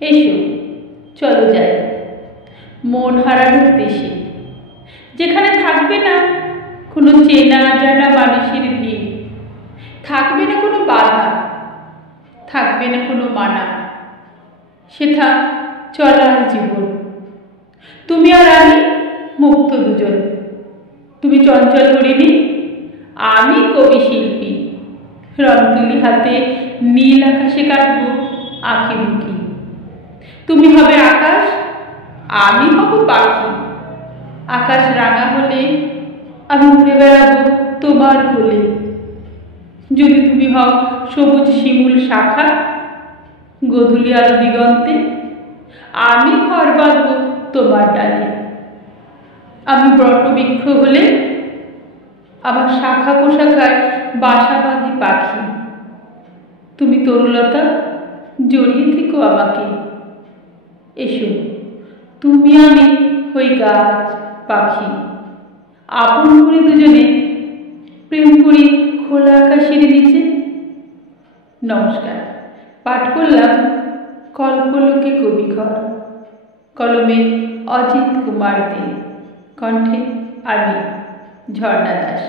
এসো, চলো যাই মন হারানোর দেশে, যেখানে থাকবে না কোনো চেনা জানা মানুষের ভিড়, থাকবে না কোনো বাধা, থাকবে না কোনো মানা। সেটা চলার জীবন, তুমি আর আমি মুক্ত দুজন। তুমি চঞ্চল হরিণী, আমি কবি শিল্পী। রং তুলি হাতে নীল আকাশে কাটবো আঁকি বুকি। তুমি হবে আকাশ, আমি হব পাখি। আকাশ রাঙা হলে আমি উড়ে বেড়াবো তোমার কোলে। যদি তুমি হও সবুজ শিমুল শাখা, গোধূলি আলো দিগন্তে আমি ঘর বাঁধব তোমার ডালে। আমি বটবৃক্ষ হলে আমার শাখা পোশাখায় বাসা বাঁধি পাখি। তুমি তরুলতা, জড়িয়ে থেকো আমাকে। এসো, তুমি আমি হই গাছ পাখি, আপন করে দুজনে প্রেম করি খোলা আকাশের নিচে। নমস্কার। পাঠ করলাম কল্পলোকে কবিঘর, কলমে অজিত কুমার দে, কণ্ঠে আমি ঝর্ণা দাস।